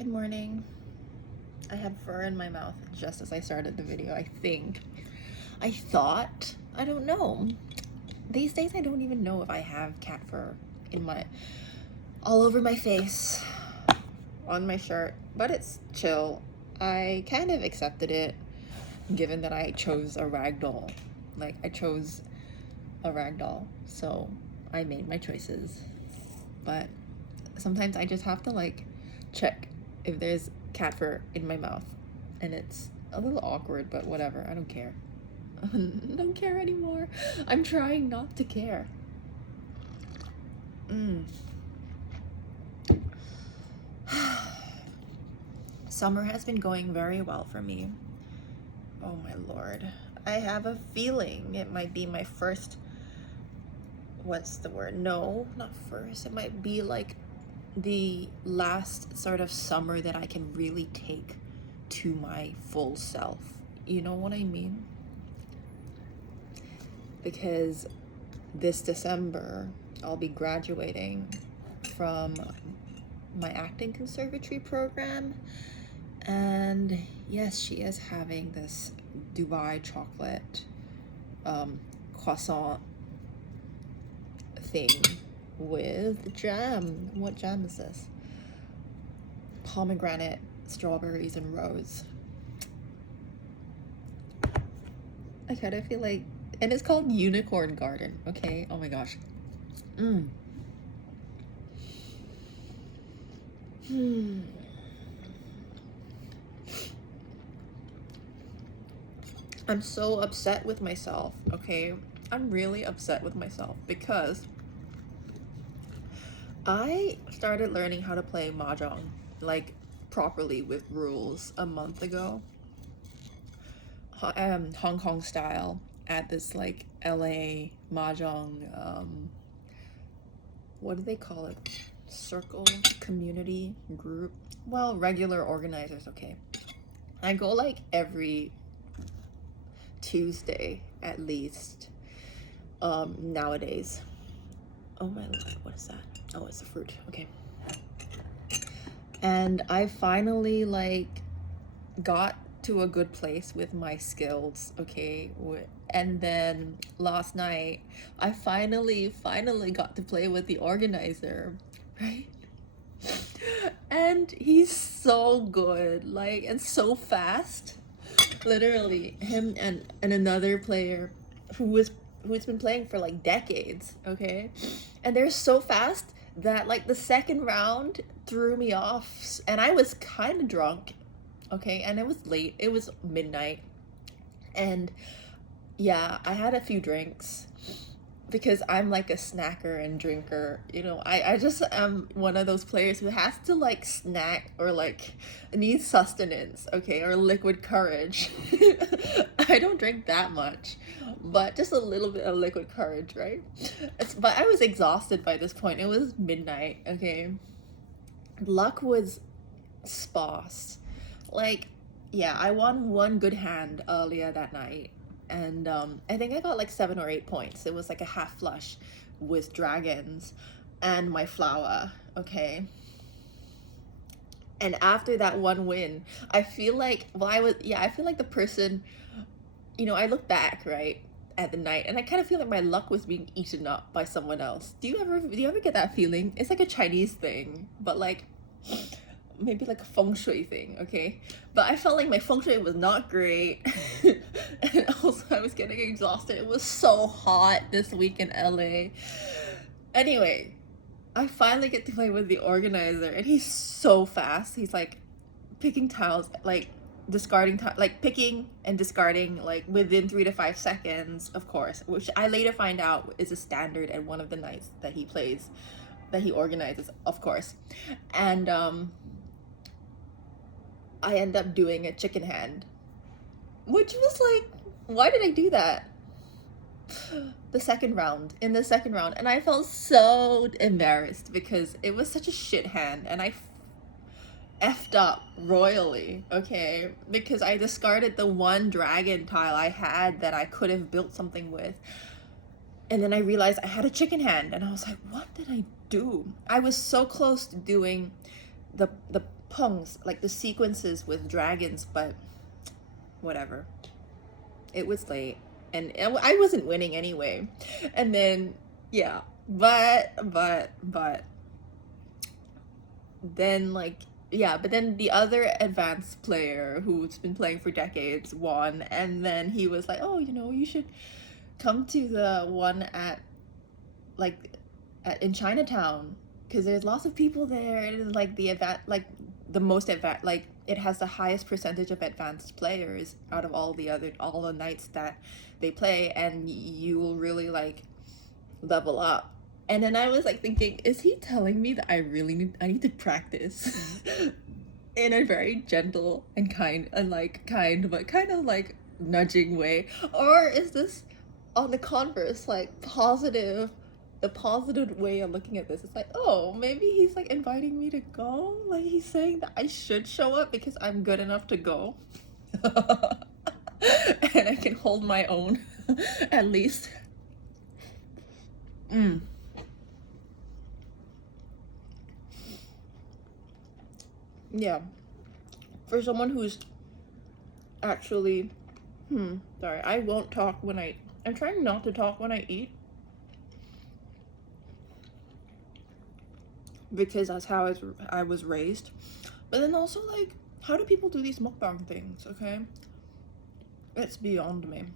Good morning. I had fur in my mouth just as I started the video, I think. I don't know. These days I don't even know if I have cat fur all over my face, on my shirt, but it's chill. I kind of accepted it given that I chose a ragdoll. So I made my choices. But sometimes I just have to check if there's cat fur in my mouth, and it's a little awkward, but whatever. I don't care. I don't care anymore. I'm trying not to care. Summer has been going very well for me. Oh my lord. I have a feeling it might be my first, what's the word? No, not first. It might be like the last sort of summer that I can really take to my full self. You know what I mean? Because this December, I'll be graduating from my acting conservatory program. And yes, she is having this Dubai chocolate croissant thing with jam. What jam is this? Pomegranate, strawberries, and rose. I kind of feel like, and it's called Unicorn Garden, okay? Oh my gosh. I'm so upset with myself, okay? I'm really upset with myself because I started learning how to play mahjong, like properly with rules, a month ago. Hong Kong style, at this like LA mahjong, what do they call it? Circle, community, group? Well, regular organizers, okay. I go like every Tuesday at least, nowadays. Oh my lord, what is that? Oh, it's a fruit, okay. And I finally got to a good place with my skills, okay? And then last night, I finally got to play with the organizer, right? And he's so good, and so fast. Literally, him and another player who's been playing for like decades, okay? And they're so fast that the second round threw me off, and I was kind of drunk, okay? And it was late, it was midnight, and yeah, I had a few drinks because I'm like a snacker and drinker, you know. I just am one of those players who has to snack or needs sustenance, okay, or liquid courage. I don't drink that much, but just a little bit of liquid courage, right? But I was exhausted by this point. It was midnight, okay. Luck was sparse. Yeah, I won one good hand earlier that night, and I think I got 7 or 8 points. It was like a half flush with dragons and my flower, okay. And after that one win, I feel like I feel like the person, you know, I look back right at the night and I kind of feel like my luck was being eaten up by someone else. Do you ever get that feeling? It's like a Chinese thing, but maybe a feng shui thing, okay? But I felt like my feng shui was not great. And also I was getting exhausted. It was so hot this week in LA. Anyway, I finally get to play with the organizer, and he's so fast. He's picking tiles, discarding picking and discarding within 3 to 5 seconds, of course, which I later find out is a standard at one of the nights that he plays, that he organizes, of course. And I end up doing a chicken hand, which was why did I do that? In the second round, and I felt so embarrassed because it was such a shit hand, and I effed up royally, okay, because I discarded the one dragon tile I had that I could have built something with. And then I realized I had a chicken hand, and I was like, what did I do? I was so close to doing the pungs, like the sequences with dragons, but whatever. It was late, and I wasn't winning anyway. And then, yeah, but then, like, yeah, but then the other advanced player who's been playing for decades won, and then he was like, oh, you should come to the one at, like, in Chinatown, because there's lots of people there. It is like the most advanced, like it has the highest percentage of advanced players out of all the nights that they play, and you will really like level up. And then I was like thinking, is he telling me that I need to practice in a very gentle and kind but kind of like nudging way, or is this on the converse, like the positive way of looking at this? It's like, oh, maybe he's like inviting me to go, like he's saying that I should show up because I'm good enough to go. And I can hold my own at least. Yeah, for someone who's actually sorry, I won't talk when I'm trying not to talk when I eat, because that's how I was raised. But then also, like, how do people do these mukbang things? Okay, it's beyond me.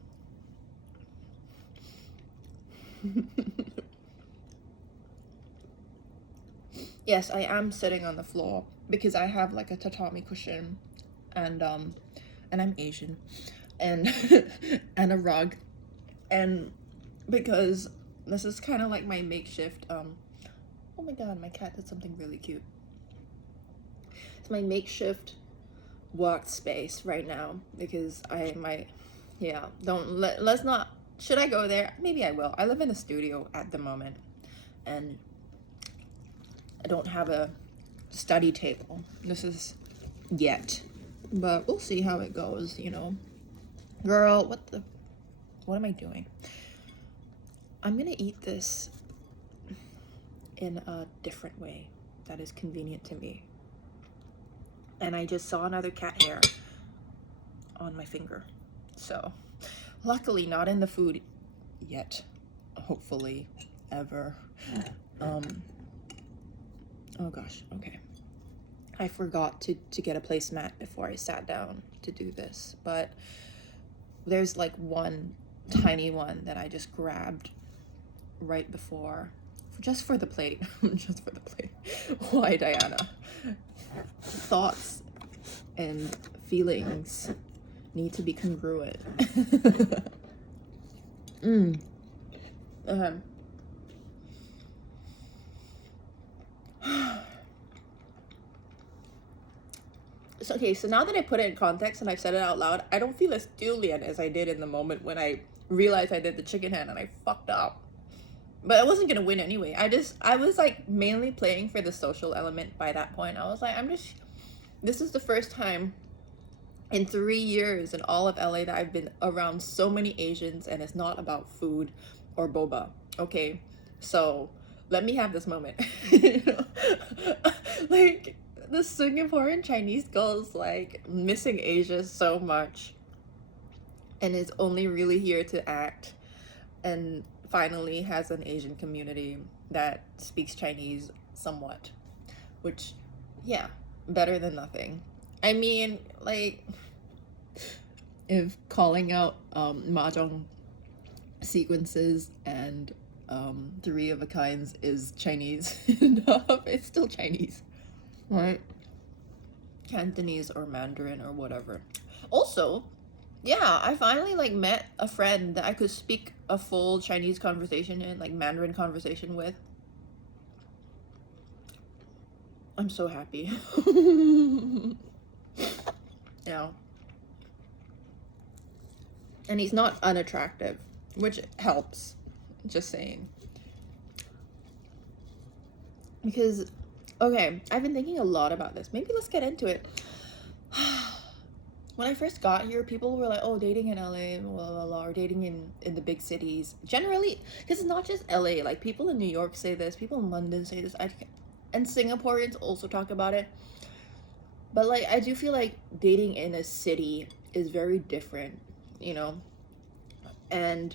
Yes, I am sitting on the floor because I have like a tatami cushion, and I'm Asian, and and a rug, and because this is kind of like my makeshift oh my god, my cat did something really cute. It's my makeshift workspace right now because let's not, should I go there? Maybe I will. I live in a studio at the moment, and I don't have a study table. This is yet, but we'll see how it goes, Girl, what am I doing? I'm gonna eat this in a different way that is convenient to me. And I just saw another cat hair on my finger. So, luckily not in the food yet. Hopefully, ever. Oh gosh, okay. I forgot to get a placemat before I sat down to do this, but there's like one tiny one that I just grabbed right before, just for the plate. Just for the plate. Why, Diana? Thoughts and feelings need to be congruent. Okay, so now that I put it in context and I've said it out loud, I don't feel as durian as I did in the moment when I realized I did the chicken hand and I fucked up. But I wasn't gonna win anyway. I was like mainly playing for the social element by that point. I was like, this is the first time in 3 years in all of LA that I've been around so many Asians, and it's not about food or boba. Okay, so let me have this moment. Like, the Singaporean Chinese girl is like missing Asia so much and is only really here to act, and finally has an Asian community that speaks Chinese somewhat, which, yeah, better than nothing. I mean, like, if calling out mahjong sequences and three of a kinds is Chinese enough, it's still Chinese, right? Cantonese or Mandarin or whatever. Also, yeah, I finally like met a friend that I could speak a full Chinese conversation in, like Mandarin conversation with. I'm so happy. Yeah. And he's not unattractive, which helps. Just saying. Because, okay, I've been thinking a lot about this. Maybe let's get into it. When I first got here, people were like, oh, dating in LA, blah, blah, blah, or dating in the big cities. Generally, because it's not just LA. Like, people in New York say this. People in London say this. And Singaporeans also talk about it. But like I do feel like dating in a city is very different, you know, and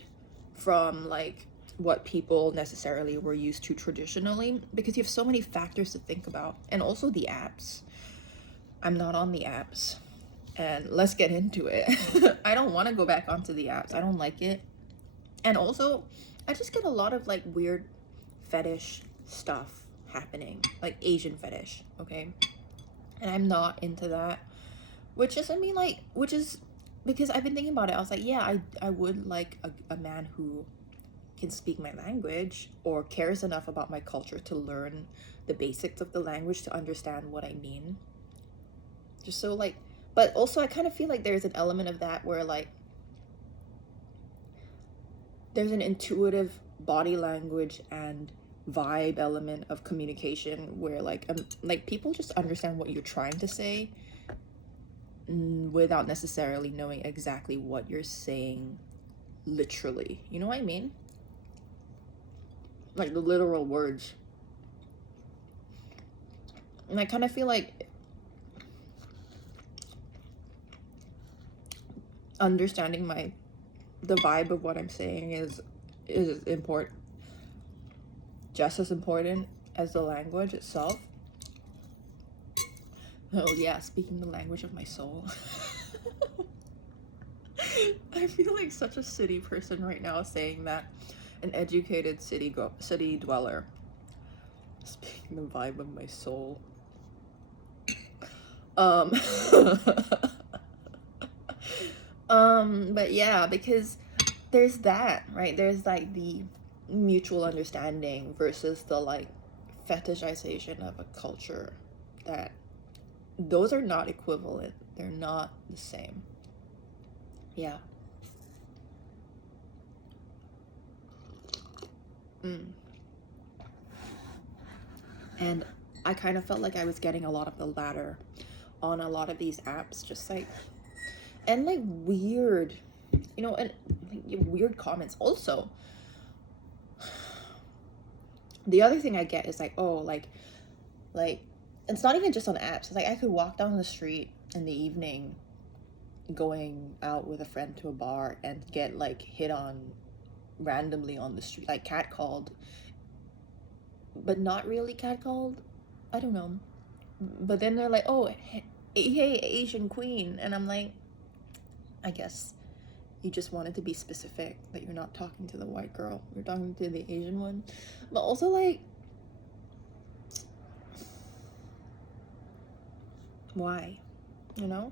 from like what people necessarily were used to traditionally, because you have so many factors to think about. And also the apps. I'm not on the apps. And let's get into it. I don't want to go back onto the apps. I don't like it. And also, I just get a lot of like weird fetish stuff happening, like Asian fetish, okay? And I'm not into that. Which is, I mean, like, which is because I've been thinking about it. I was like, yeah, I would like a man who can speak my language or cares enough about my culture to learn the basics of the language to understand what I mean. Just so, like, but also I kind of feel like there's an element of that where, like, there's an intuitive body language and vibe element of communication where like people just understand what you're trying to say without necessarily knowing exactly what you're saying literally. You know what I mean? Like the literal words. And I kind of feel like understanding the vibe of what I'm saying is important, just as important as the language itself. Oh yeah, speaking the language of my soul. I feel like such a city person right now saying that, an educated city dweller. Speaking the vibe of my soul. But yeah, because there's that, right? There's like the mutual understanding versus the like fetishization of a culture, that those are not equivalent. They're not the same. Yeah. And I kind of felt like I was getting a lot of the latter on a lot of these apps, just like, and like weird, you know, and like, weird comments. Also, the other thing I get is like, oh, like it's not even just on apps. It's like I could walk down the street in the evening going out with a friend to a bar and get like hit on randomly on the street, like catcalled, but not really catcalled. I don't know. But then they're like, oh, hey, Asian queen. And I'm like, I guess you just wanted to be specific that you're not talking to the white girl, you're talking to the Asian one. But also, like, why? You know?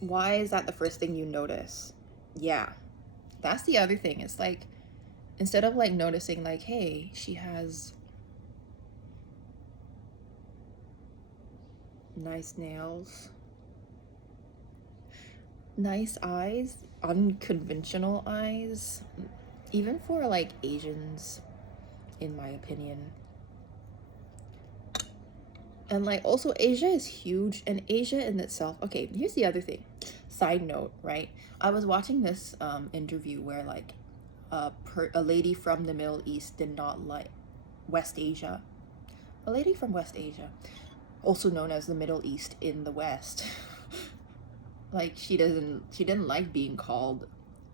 Why is that the first thing you notice? Yeah. That's the other thing. It's like, instead of like noticing, like, hey, she has nice nails, nice eyes, unconventional eyes, even for like Asians, in my opinion. And like also Asia is huge, and Asia in itself. Okay, here's the other thing. Side note, right? I was watching this interview where like a lady from the Middle East did not like West Asia. A lady from West Asia, also known as the Middle East in the West. Like she didn't like being called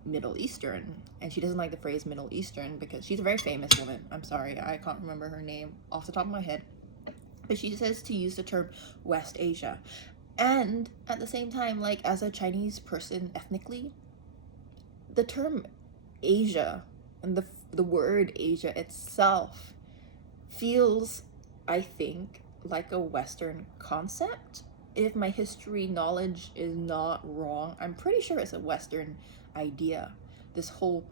Middle Eastern, and she doesn't like the phrase Middle Eastern because she's a very famous woman. I'm sorry, I can't remember her name off the top of my head. But she says to use the term West Asia. And at the same time, like as a Chinese person ethnically, the term Asia and the word Asia itself feels, I think, like a Western concept. If my history knowledge is not wrong, I'm pretty sure it's a Western idea. This whole,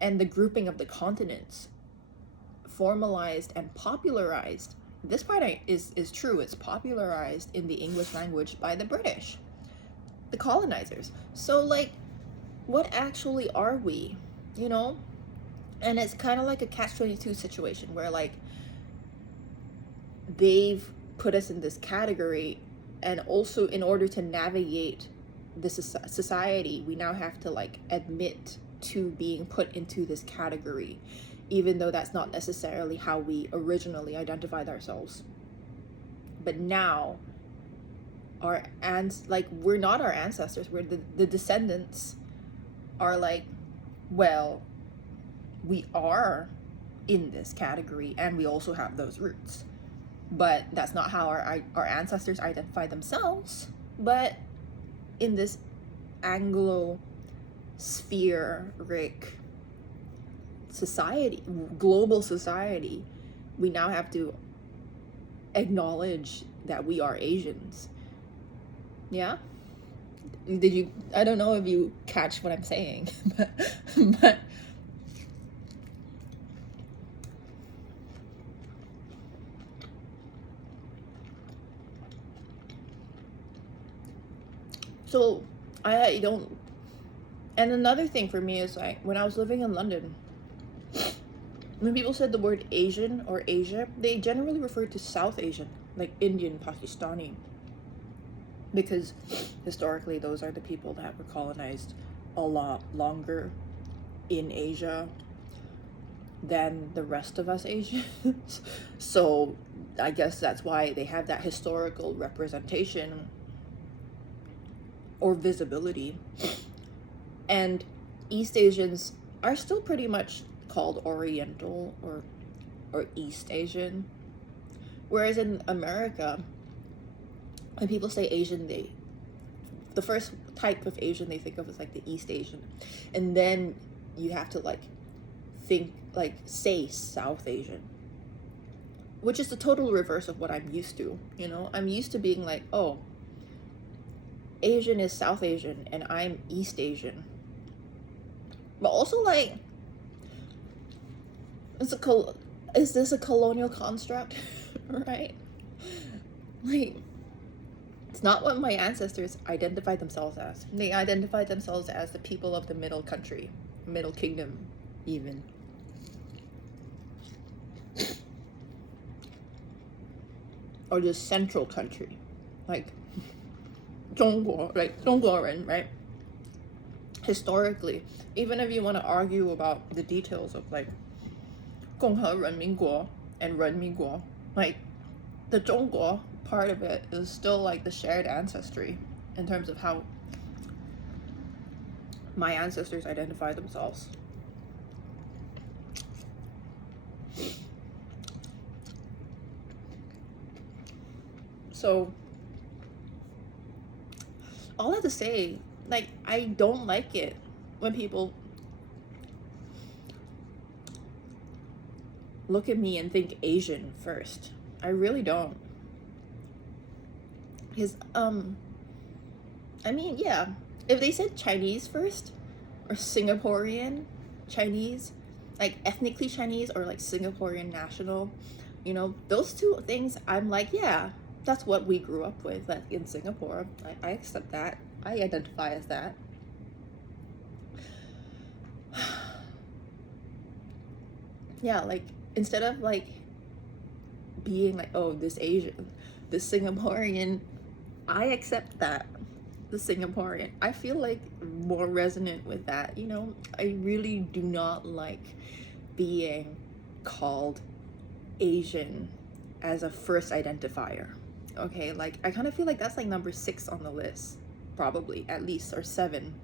and the grouping of the continents formalized and popularized. This part is true. It's popularized in the English language by the British, the colonizers. So like, what actually are we? You know? And it's kind of like a catch-22 situation where like they've put us in this category, and also in order to navigate this society, we now have to like admit to being put into this category, even though that's not necessarily how we originally identified ourselves. But now like, we're not our ancestors, we're the descendants are like, well, we are in this category and we also have those roots, but that's not how our ancestors identify themselves. But in this Anglo spheric society, global society, we now have to acknowledge that we are Asians. Yeah, I don't know if you catch what I'm saying, but so I don't. And another thing for me is, like, when I was living in London, when people said the word Asian or Asia, they generally referred to South Asian, like Indian, Pakistani, because historically those are the people that were colonized a lot longer in Asia than the rest of us Asians. So I guess that's why they have that historical representation or visibility. And East Asians are still pretty much called Oriental or East Asian. Whereas in America, when people say Asian, the first type of Asian they think of is like the East Asian. And then you have to like think, like, say South Asian, which is the total reverse of what I'm used to. You know, I'm used to being like, oh, Asian is South Asian and I'm East Asian. But also, like, is this a colonial construct? Right? Like, it's not what my ancestors identified themselves as. They identified themselves as the people of the Middle Country, Middle Kingdom, even. Or the Central Country, like 中国, like 中国人, right? Historically, even if you want to argue about the details of like 共和人民国 and 人民国, like, the 中国 part of it is still like the shared ancestry in terms of how my ancestors identify themselves. So all I have to say, like, I don't like it when people look at me and think Asian first. I really don't. Because I mean, yeah, if they said Chinese first, or Singaporean Chinese, like ethnically Chinese or like Singaporean national, you know, those two things, I'm like, yeah, that's what we grew up with, like, in Singapore. I accept that. I identify as that. Yeah, like, instead of like being like, oh, this Asian, this Singaporean, I accept that. The Singaporean, I feel like more resonant with that, you know. I really do not like being called Asian as a first identifier. Okay, like, I kind of feel like that's like number 6 on the list, probably, at least, or 7.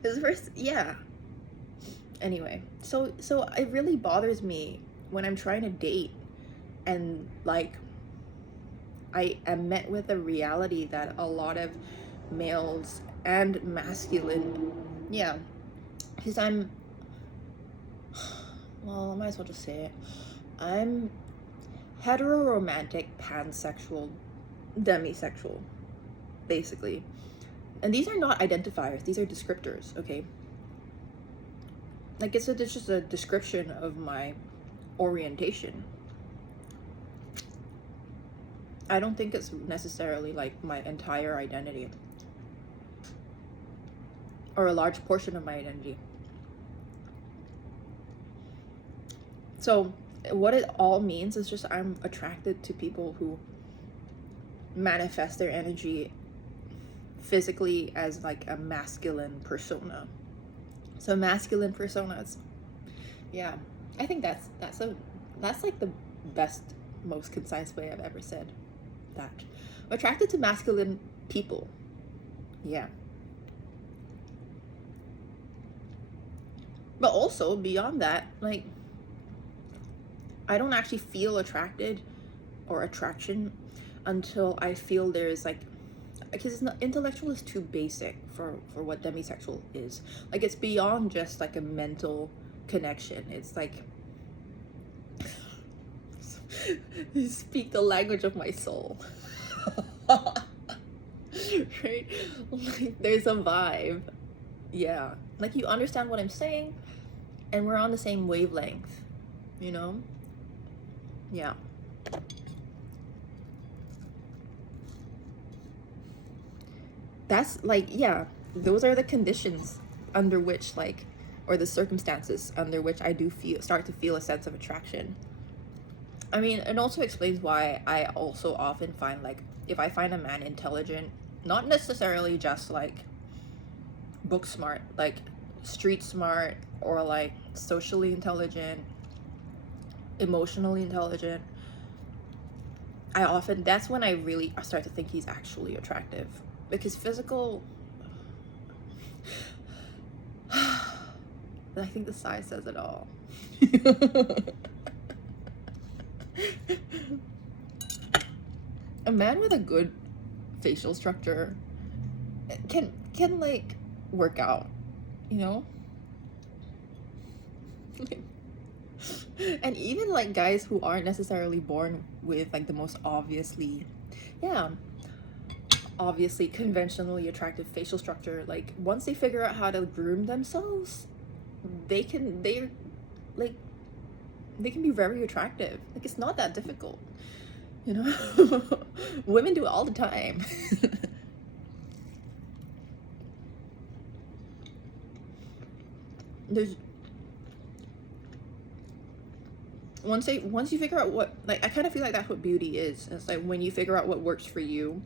Because first, yeah. Anyway, so it really bothers me when I'm trying to date and, like, I am met with a reality that a lot of males and masculine, yeah, because I'm, well, I might as well just say it, I'm heteroromantic, pansexual, demisexual, basically. And these are not identifiers, these are descriptors, okay? Like, it's just a description of my orientation. I don't think it's necessarily like my entire identity or a large portion of my identity. So what it all means is just I'm attracted to people who manifest their energy physically as like a masculine persona. So masculine personas, yeah, I think that's like the best, most concise way I've ever said. that. I'm attracted to masculine people. Yeah. But also beyond that, like, I don't actually feel attracted or attraction until I feel there's like, because it's not, intellectual is too basic for what demisexual is. Like, it's beyond just like a mental connection. It's like you speak the language of my soul. Right? Like, there's a vibe. Yeah. Like, you understand what I'm saying, and we're on the same wavelength, you know? Yeah. That's like, yeah, those are the conditions under which, like, or the circumstances under which I do start to feel a sense of attraction. I mean, it also explains why I also often find, like, if I find a man intelligent, not necessarily just like book smart, like street smart, or like socially intelligent, emotionally intelligent, that's when I really start to think he's actually attractive. Because physical, I think the size says it all. A man with a good facial structure can like work out, you know? And even like guys who aren't necessarily born with like the most obviously conventionally attractive facial structure, like once they figure out how to groom themselves, they're like, they can be very attractive. Like, it's not that difficult, you know? Women do it all the time. There's once you figure out what, like, I kind of feel like that's what beauty is. It's like when you figure out what works for you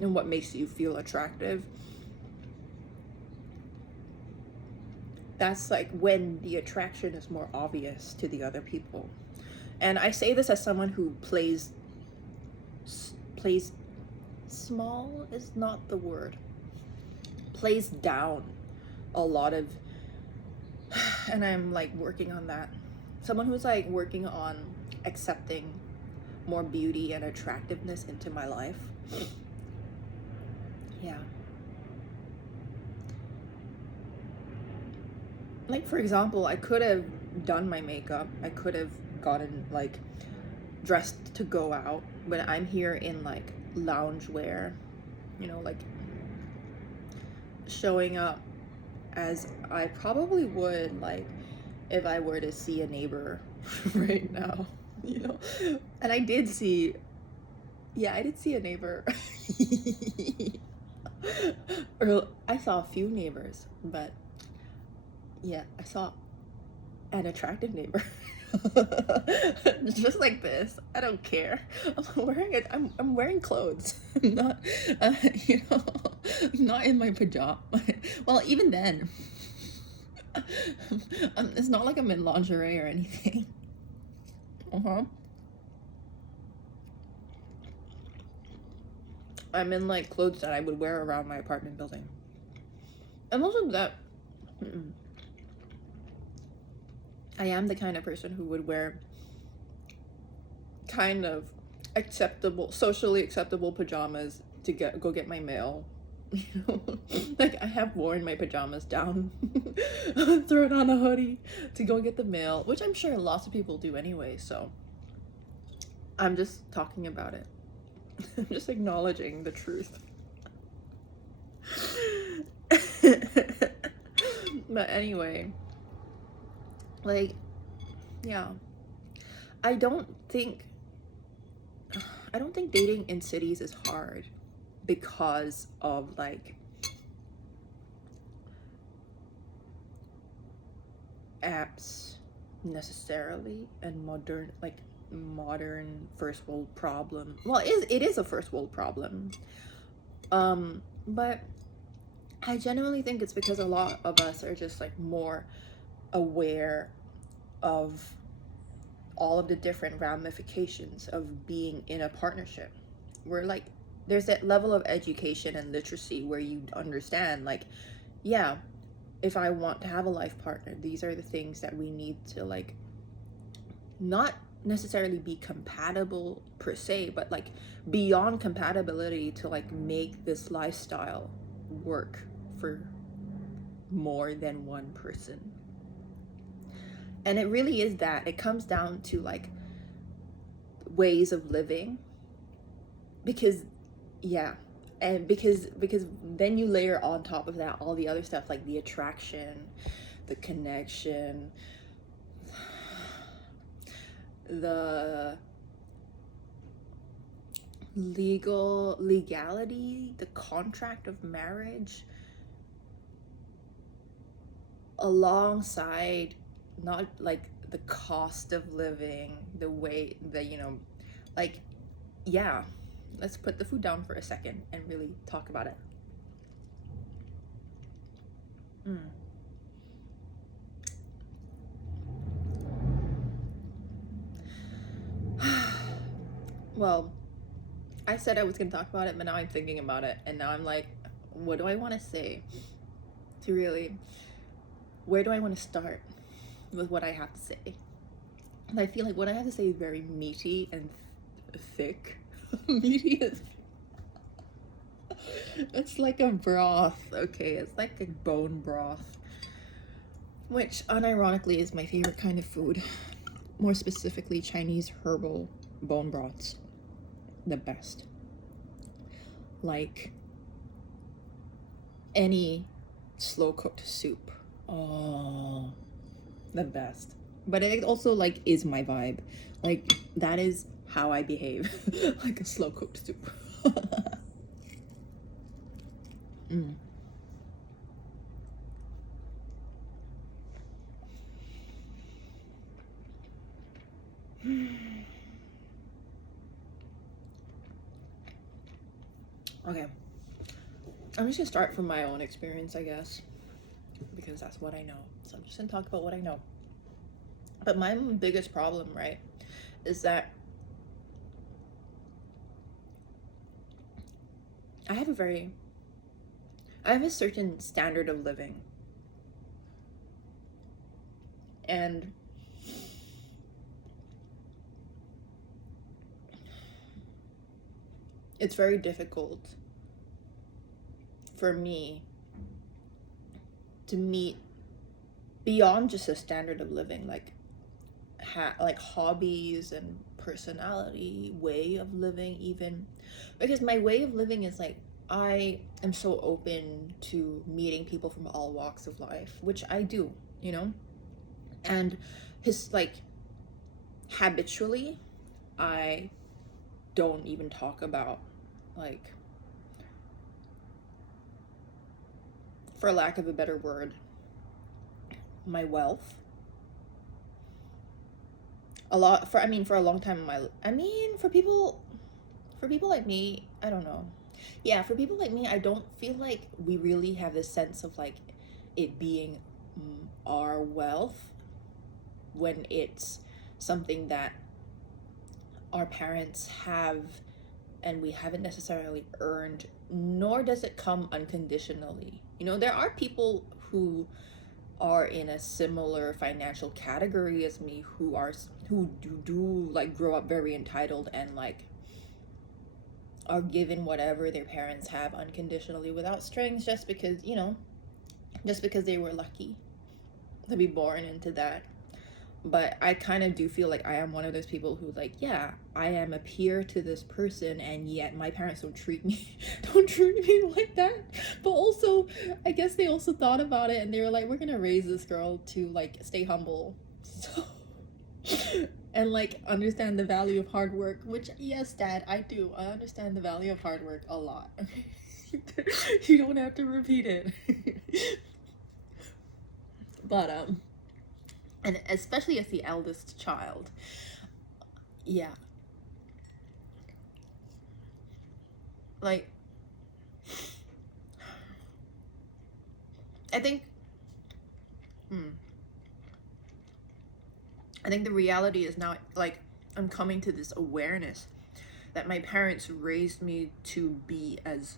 and what makes you feel attractive, that's like when the attraction is more obvious to the other people. And I say this as someone who plays small is not the word, plays down a lot of, and I'm like working on that. Someone who's like working on accepting more beauty and attractiveness into my life. Yeah. Like, for example, I could have done my makeup. I could have gotten like dressed to go out, but I'm here in like loungewear, you know, like showing up as I probably would like if I were to see a neighbor right now, you know. And I did see a neighbor. Or I saw a few neighbors, but yeah, I saw an attractive neighbor. Just like this. I don't care. I'm wearing it. I'm wearing clothes. I'm not, you know, not in my pajama. Well, even then, it's not like I'm in lingerie or anything. I'm in like clothes that I would wear around my apartment building. And also that, I am the kind of person who would wear kind of socially acceptable pajamas to go get my mail. You know, like I have worn my pajamas down, thrown on a hoodie to go get the mail, which I'm sure lots of people do anyway. So I'm just talking about it. I'm just acknowledging the truth. But anyway, like, yeah, I don't think dating in cities is hard because of like apps necessarily, and modern first world problem. Well, it is a first world problem, but I genuinely think it's because a lot of us are just like more aware of all of the different ramifications of being in a partnership. we're like, there's that level of education and literacy where you understand, like, yeah, if I want to have a life partner, these are the things that we need to, like, not necessarily be compatible per se, but like beyond compatibility to like make this lifestyle work for more than one person. And it really is that. It comes down to like ways of living. Because yeah, and because then you layer on top of that all the other stuff, like the attraction, the connection, the legality, the contract of marriage, alongside not like the cost of living, the way that, you know, like, yeah, let's put the food down for a second and really talk about it. Well, I said I was gonna talk about it, but now I'm thinking about it, and now I'm like, what do I want to say to really, where do I want to start with what I have to say? And I feel like what I have to say is very meaty and thick. Meaty is, it's like a broth, okay? It's like a bone broth, which unironically is my favorite kind of food. More specifically, Chinese herbal bone broths. The best. Like any slow cooked soup. Oh, the best. But it also like is my vibe. Like that is how I behave. Like a slow cooked soup. Okay. I'm just gonna start from my own experience, I guess, because that's what I know. So I'm just gonna talk about what I know. But my biggest problem, right, is that I have a certain standard of living. And it's very difficult for me to meet beyond just a standard of living, like like hobbies and personality, way of living, even because my way of living is like, I am so open to meeting people from all walks of life, which I do, you know. And his like habitually, I don't even talk about, like, for lack of a better word, my wealth. A lot for, I mean, for a long time in my, I mean, for people like me, I don't know. Yeah, for people like me, I don't feel like we really have this sense of like it being our wealth when it's something that our parents have and we haven't necessarily earned, nor does it come unconditionally. You know, there are people who are in a similar financial category as me who do like grow up very entitled and like are given whatever their parents have unconditionally without strings, just because, you know, just because they were lucky to be born into that. But I kind of do feel like I am one of those people who, like, yeah, I am a peer to this person, and yet my parents don't treat me don't treat me like that. But also, I guess they also thought about it and they were like, we're gonna raise this girl to like stay humble, so and like understand the value of hard work, which, yes, Dad, I do. I understand the value of hard work a lot. You don't have to repeat it. But and especially as the eldest child, yeah, like, I think I think the reality is now, like, I'm coming to this awareness that my parents raised me to be as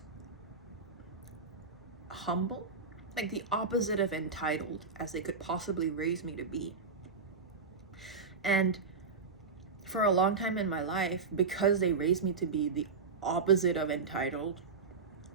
humble, like the opposite of entitled as they could possibly raise me to be. And for a long time in my life, because they raised me to be the opposite of entitled,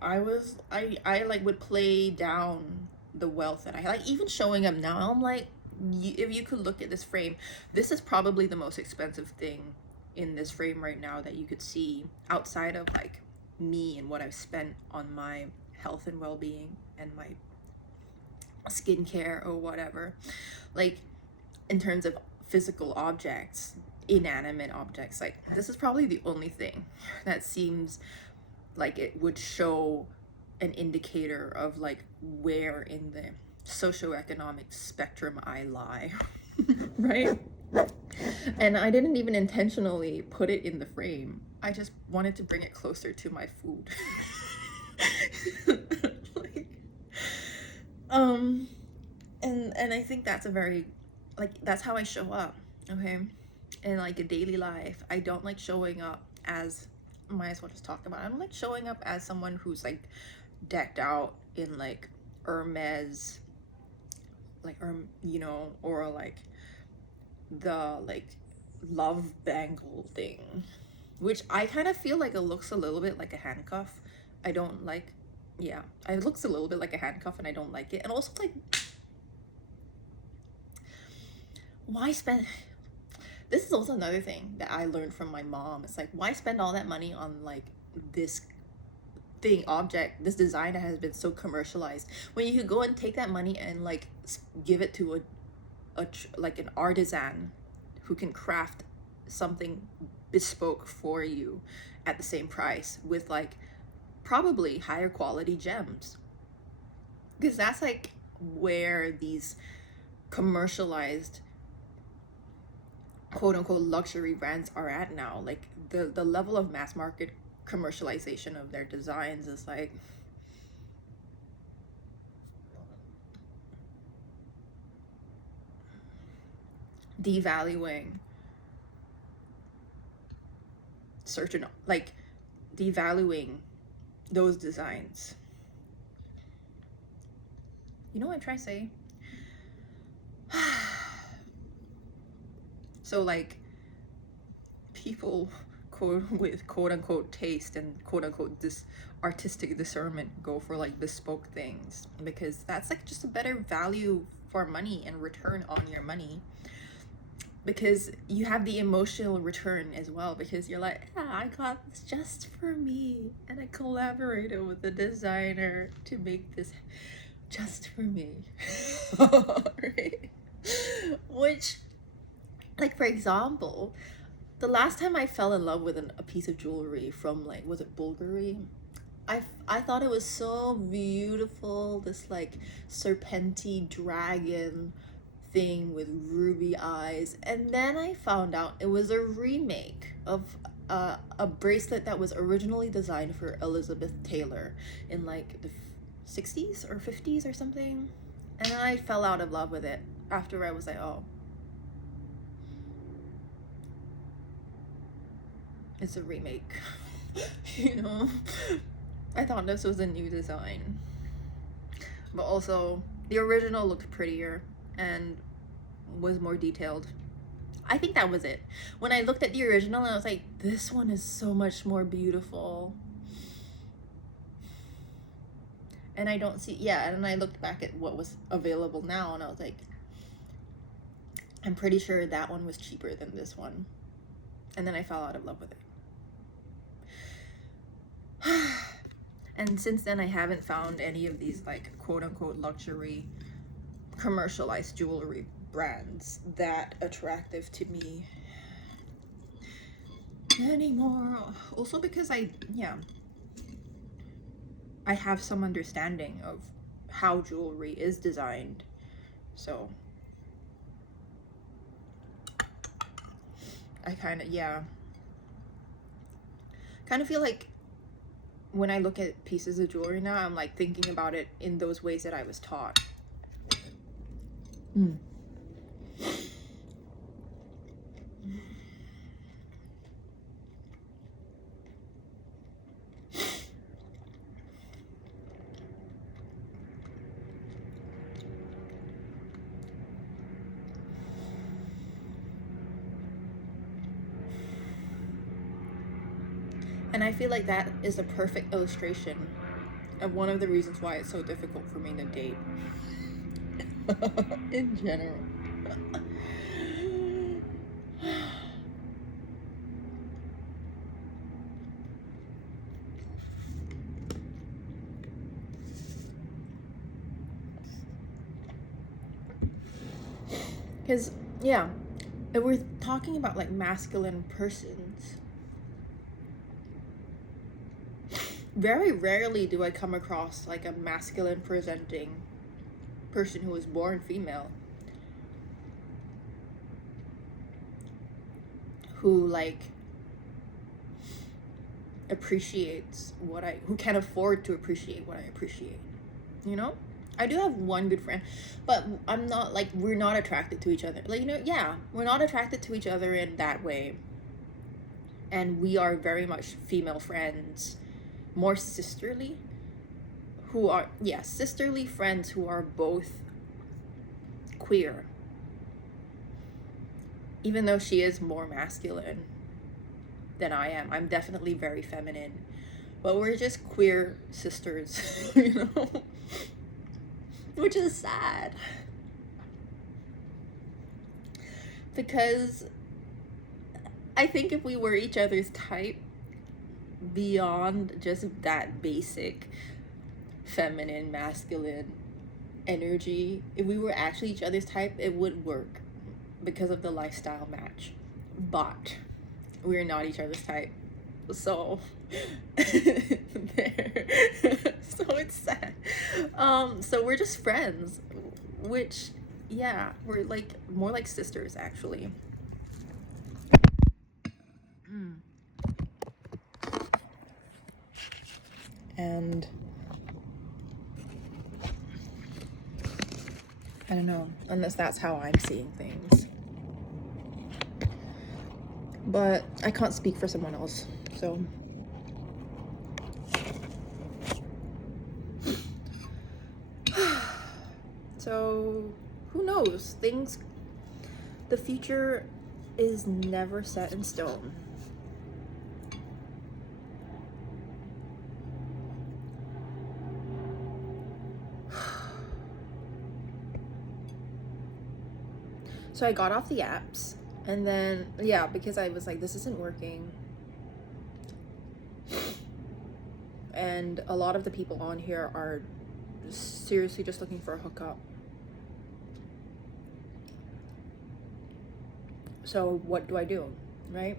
I like would play down the wealth that I had. Like, even showing up now, I'm like, if you could look at this frame, this is probably the most expensive thing in this frame right now that you could see, outside of like me and what I've spent on my health and well-being and my skincare or whatever. Like, in terms of physical objects, inanimate objects, like, this is probably the only thing that seems like it would show an indicator of like where in the socioeconomic spectrum I lie. Right? And I didn't even intentionally put it in the frame. I just wanted to bring it closer to my food. Like, and I think that's a very, like, that's how I show up, okay? In like a daily life, I don't like showing up as, might as well just talk about it. I don't like showing up as someone who's like decked out in like Hermes, like, you know, or like the like love bangle thing, which I kind of feel like it looks a little bit like a handcuff. I don't like, yeah, it looks a little bit like a handcuff and I don't like it. And also, like, why spend, this is also another thing that I learned from my mom. It's like, why spend all that money on like this thing, object, this design that has been so commercialized, when you could go and take that money and like give it to a like an artisan who can craft something bespoke for you at the same price with like probably higher quality gems. Because that's like where these commercialized quote unquote luxury brands are at now. Like, the level of mass market commercialization of their designs is like devaluing certain, like devaluing those designs. You know what I'm trying to say? So like, people with quote unquote taste and quote unquote this artistic discernment go for like bespoke things, because that's like just a better value for money and return on your money, because you have the emotional return as well, because you're like, yeah, I got this just for me and I collaborated with the designer to make this just for me. Right? Which, like, for example, the last time I fell in love with a piece of jewelry from, like, was it Bulgari? I thought it was so beautiful, this like serpenty dragon thing with ruby eyes, and then I found out it was a remake of a bracelet that was originally designed for Elizabeth Taylor in like the 60s or 50s or something, and then I fell out of love with it after. I was like, oh, it's a remake. You know, I thought this was a new design, but also the original looked prettier and was more detailed. I think that was it. When I looked at the original, I was like, this one is so much more beautiful. And I don't see, yeah, and then I looked back at what was available now and I was like, I'm pretty sure that one was cheaper than this one. And then I fell out of love with it. And since then, I haven't found any of these like quote unquote luxury commercialized jewelry brands that attractive to me anymore. Also because I have some understanding of how jewelry is designed, so I kind of feel like when I look at pieces of jewelry now, I'm like thinking about it in those ways that I was taught. And I feel like that is a perfect illustration of one of the reasons why it's so difficult for me to date in general. Because, yeah, if we're talking about like masculine persons, very rarely do I come across like a masculine presenting person who was born female who like appreciates who can afford to appreciate what I appreciate, you know? I do have one good friend, but I'm not like, we're not attracted to each other. Like, you know, yeah, we're not attracted to each other in that way. And we are very much female friends, more sisterly, sisterly friends who are both queer. Even though she is more masculine than I am, I'm definitely very feminine. But we're just queer sisters, you know? Which is sad. Because I think if we were each other's type, beyond just that basic feminine, masculine energy, if we were actually each other's type, it would work because of the lifestyle match. But we're not each other's type. So there. So it's sad. So we're just friends, which, yeah, we're like more like sisters actually. And I don't know, unless that's how I'm seeing things. But I can't speak for someone else, so. So, who knows? The future is never set in stone. So I got off the apps, and then, yeah, because I was like, this isn't working. And a lot of the people on here are seriously just looking for a hookup. So what do I do, right?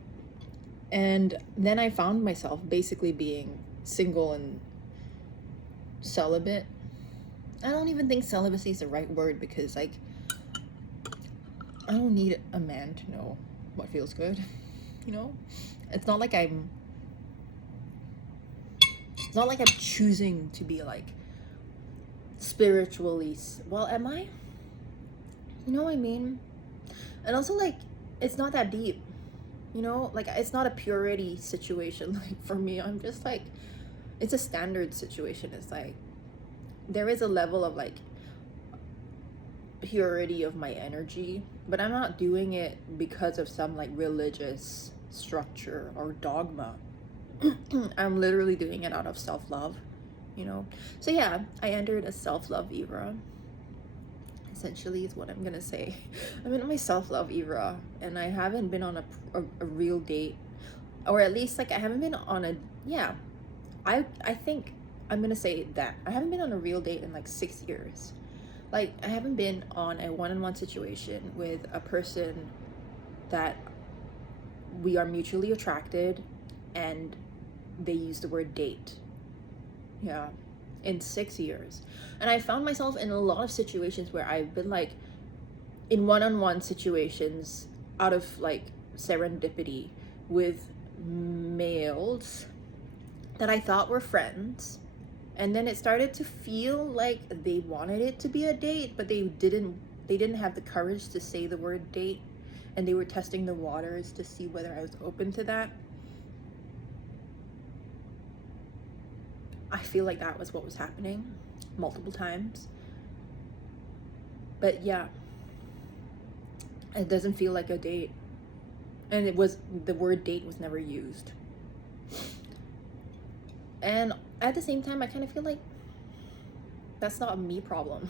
And then I found myself basically being single and celibate. I don't even think celibacy is the right word, because like, I don't need a man to know what feels good, you know? It's not like I'm choosing to be like spiritually, well, am I? You know what I mean? And also, like, it's not that deep, you know? Like, it's not a purity situation. Like, for me, I'm just like, it's a standard situation. It's like, there is a level of like purity of my energy, but I'm not doing it because of some like religious structure or dogma. I'm literally doing it out of self-love, you know? So yeah, I entered a self-love era, essentially, is what I'm gonna say. I'm in my self-love era, and I haven't been on a real date, or at least like I haven't been on a, yeah, I think I'm gonna say that I haven't been on a real date in like 6 years. Like, I haven't been on a one-on-one situation with a person that we are mutually attracted and they use the word date. Yeah, in 6 years. And I found myself in a lot of situations where I've been like in one-on-one situations out of like serendipity with males that I thought were friends. And then it started to feel like they wanted it to be a date, but they didn't have the courage to say the word date, and they were testing the waters to see whether I was open to that. I feel like that was what was happening multiple times. But yeah, it doesn't feel like a date. And the word date was never used. And at the same time, I kind of feel like that's not a me problem.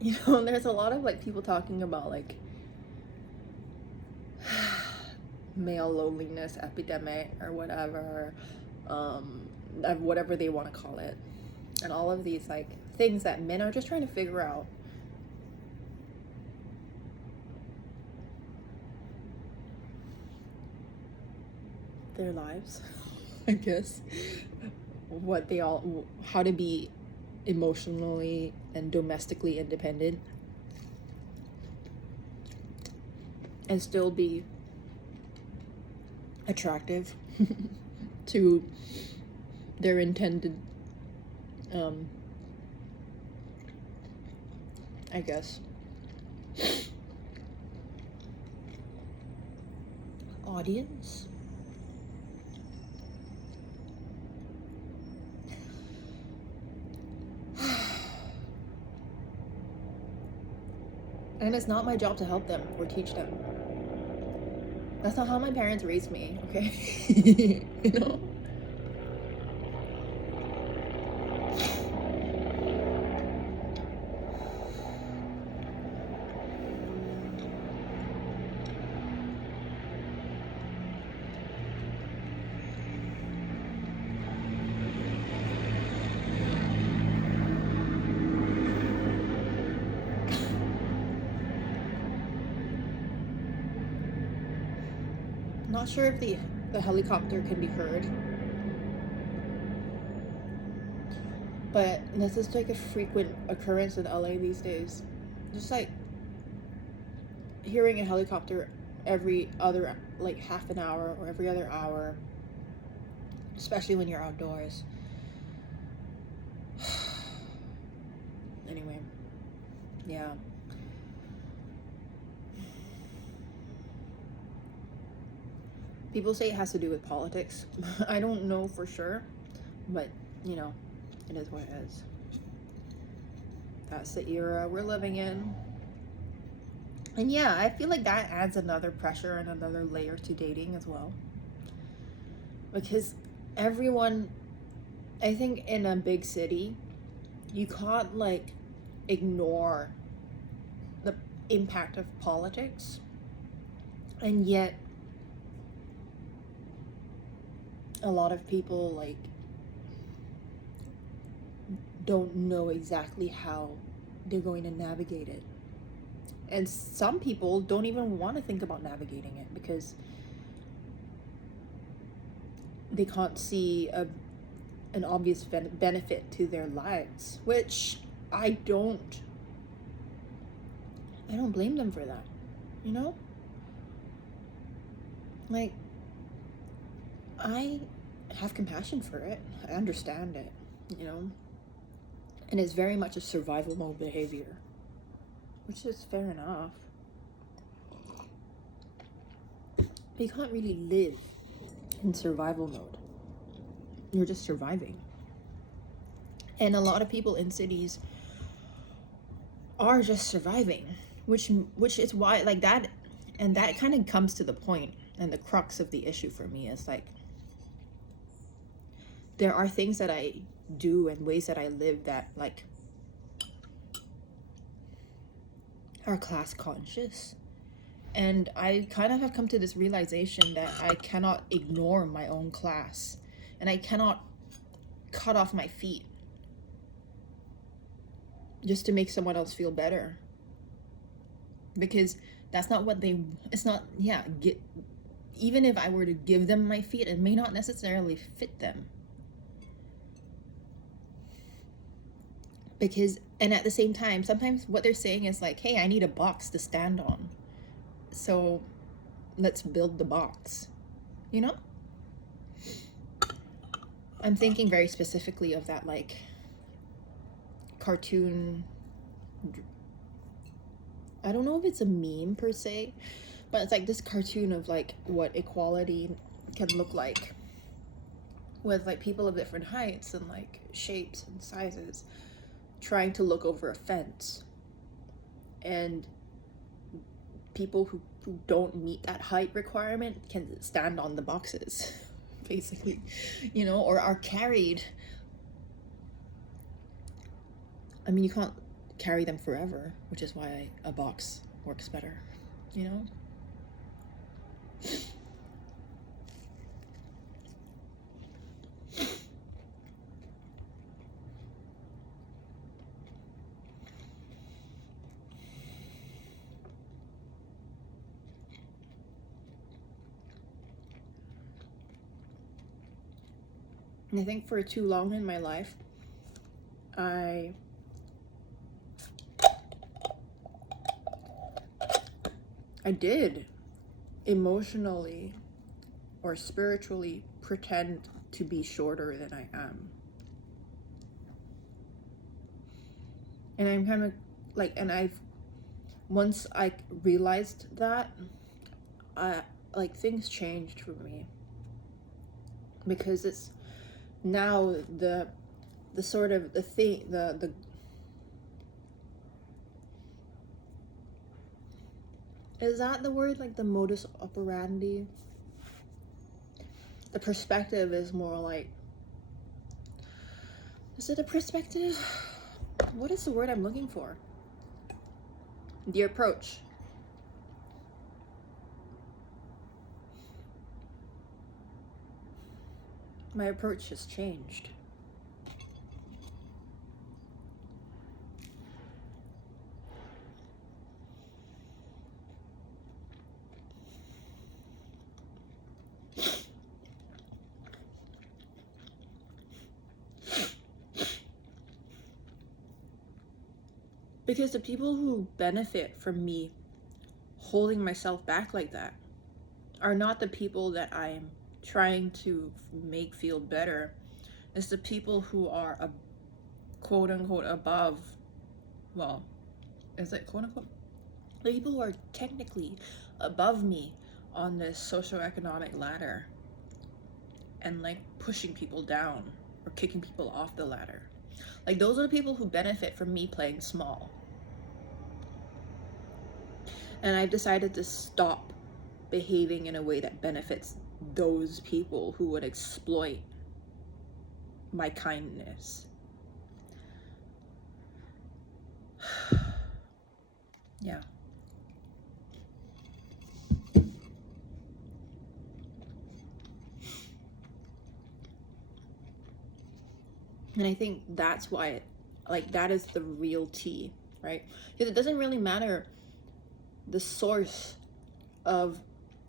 You know, there's a lot of like people talking about like male loneliness epidemic or whatever, whatever they want to call it, and all of these like things that men are just trying to figure out. Their lives, I guess, how to be emotionally and domestically independent and still be attractive to their intended, I guess, audience. And it's not my job to help them or teach them. That's not how my parents raised me, okay? You know? Not sure if the helicopter can be heard, but this is like a frequent occurrence in LA these days. Just like hearing a helicopter every other, like half an hour or every other hour, especially when you're outdoors. Anyway, yeah. People say it has to do with politics. I don't know for sure, but you know, it is what it is. That's the era we're living in. And yeah, I feel like that adds another pressure and another layer to dating as well. Because everyone, I think in a big city, you can't like ignore the impact of politics. And yet, a lot of people like don't know exactly how they're going to navigate it. And some people don't even want to think about navigating it because they can't see an obvious benefit to their lives, which I don't blame them for that, you know? Like, I have compassion for it. I understand it, you know? And it's very much a survival mode behavior, which is fair enough. But you can't really live in survival mode. You're just surviving. And a lot of people in cities are just surviving, which is why like that, and that kind of comes to the point and the crux of the issue for me is like there are things that I do and ways that I live that like are class conscious. And I kind of have come to this realization that I cannot ignore my own class and I cannot cut off my feet just to make someone else feel better. Because that's not what it's not, even if I were to give them my feet, it may not necessarily fit them. Because, and at the same time, sometimes what they're saying is like, hey, I need a box to stand on. So let's build the box, you know? I'm thinking very specifically of that like cartoon, I don't know if it's a meme per se, but it's like this cartoon of like what equality can look like with like people of different heights and like shapes and sizes trying to look over a fence, and people who don't meet that height requirement can stand on the boxes basically, you know, or are carried. I mean, you can't carry them forever, which is why a box works better, you know? And I think for too long in my life, I did emotionally or spiritually pretend to be shorter than I am. And I'm kind of like, and once I realized that, like things changed for me, because it's now the sort of the thing, the is that the word, like the modus operandi? The perspective is more like, is it a perspective? What is the word I'm looking for? The approach. My approach has changed. Because the people who benefit from me holding myself back like that are not the people that I'm trying to make feel better. It's the people who are quote unquote above, well, is it quote unquote? The people who are technically above me on this socioeconomic ladder and like pushing people down or kicking people off the ladder. Like those are the people who benefit from me playing small. And I've decided to stop behaving in a way that benefits those people who would exploit my kindness. Yeah. And I think that's why that is the real tea, right? Because it doesn't really matter the source of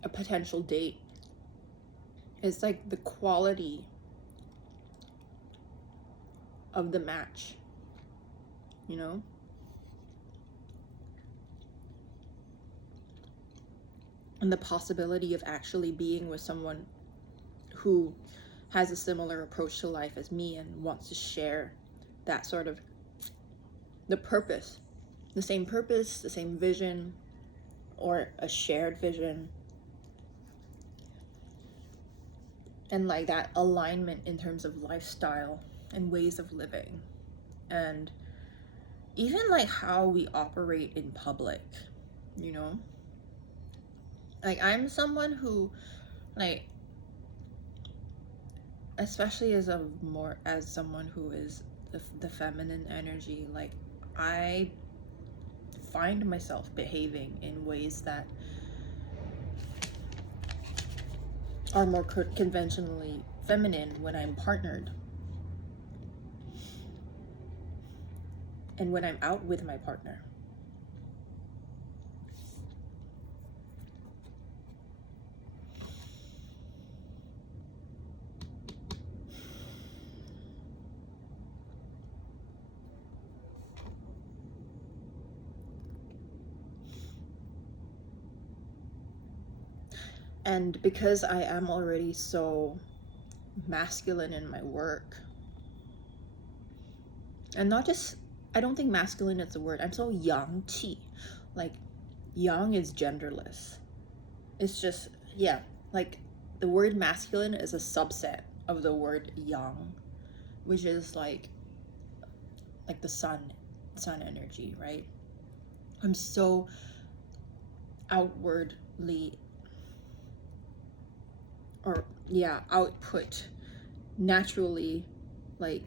a potential date. It's like the quality of the match, you know? And the possibility of actually being with someone who has a similar approach to life as me and wants to share that sort of purpose, the same vision, or a shared vision, and like that alignment in terms of lifestyle and ways of living, and even like how we operate in public, you know? Like I'm someone who, like, especially as someone who is the feminine energy, like I find myself behaving in ways that are more conventionally feminine when I'm partnered and when I'm out with my partner. And because I am already so masculine in my work, and not just, I don't think masculine is the word, I'm so yang qi. Like, yang is genderless. It's just, yeah, like the word masculine is a subset of the word yang, which is like the sun energy, right? I'm so outwardly, or output naturally, like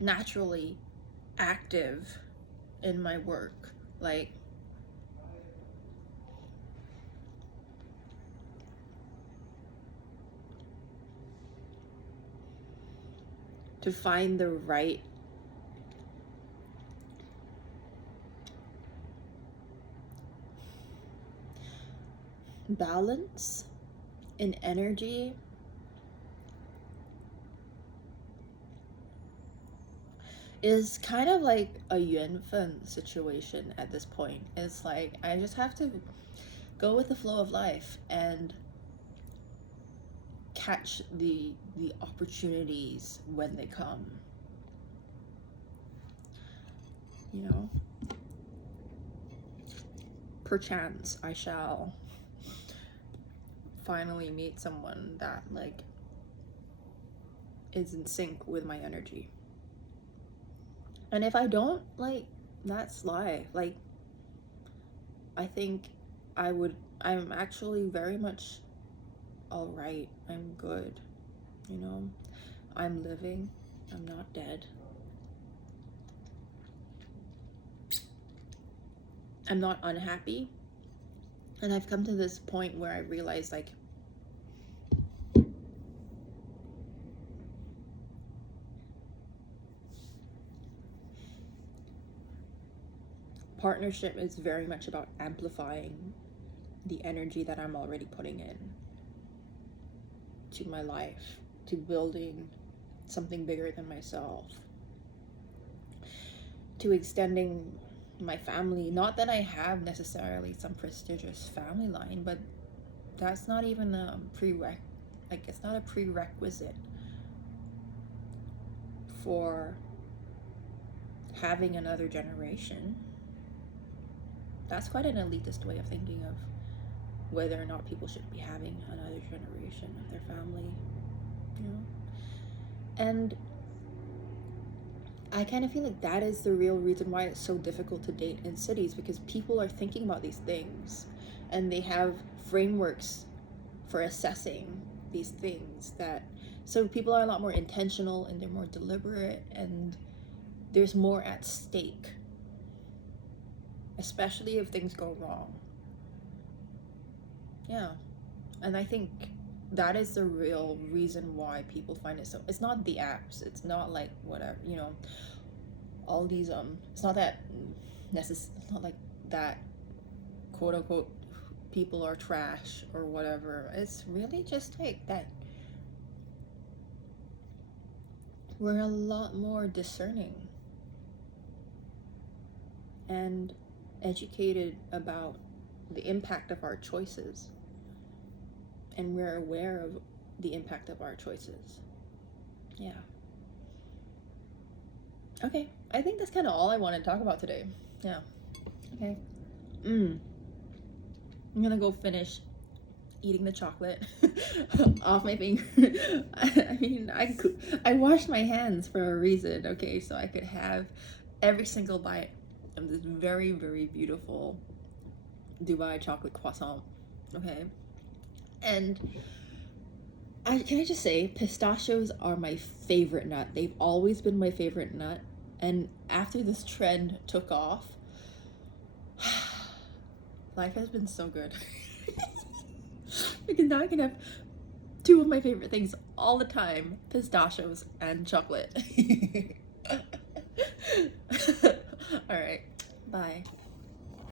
naturally active in my work, like to find the right balance in energy is kind of like a yuanfen situation at this point. It's like I just have to go with the flow of life and catch the opportunities when they come. You know, perchance I shall finally meet someone that like is in sync with my energy. And if I don't, like, that's life. Like, I think I'm actually very much all right. I'm good. You know, I'm living. I'm not dead. I'm not unhappy. And I've come to this point where I realize, like, partnership is very much about amplifying the energy that I'm already putting in to my life, to building something bigger than myself, to extending my family. Not that I have necessarily some prestigious family line, but that's not even a it's not a prerequisite for having another generation. That's quite an elitist way of thinking of whether or not people should be having another generation of their family, you know? And I kind of feel like that is the real reason why it's so difficult to date in cities, because people are thinking about these things and they have frameworks for assessing these things, that so people are a lot more intentional and they're more deliberate and there's more at stake, especially if things go wrong. Yeah. And I think that is the real reason why people find it so, it's not the apps, it's not like whatever, you know, all these it's not that it's not like that quote unquote people are trash or whatever. It's really just like that we're a lot more discerning and educated about the impact of our choices, and we're aware of the impact of our choices. Yeah. Okay, I think that's kind of all I want to talk about today. Yeah. Okay. I'm gonna go finish eating the chocolate off my finger. I mean, I washed my hands for a reason, okay, so I could have every single bite of this very, very beautiful Dubai chocolate croissant, okay? And can I just say, pistachios are my favorite nut. They've always been my favorite nut. And after this trend took off, life has been so good. Because now I can have two of my favorite things all the time, pistachios and chocolate. All right, bye.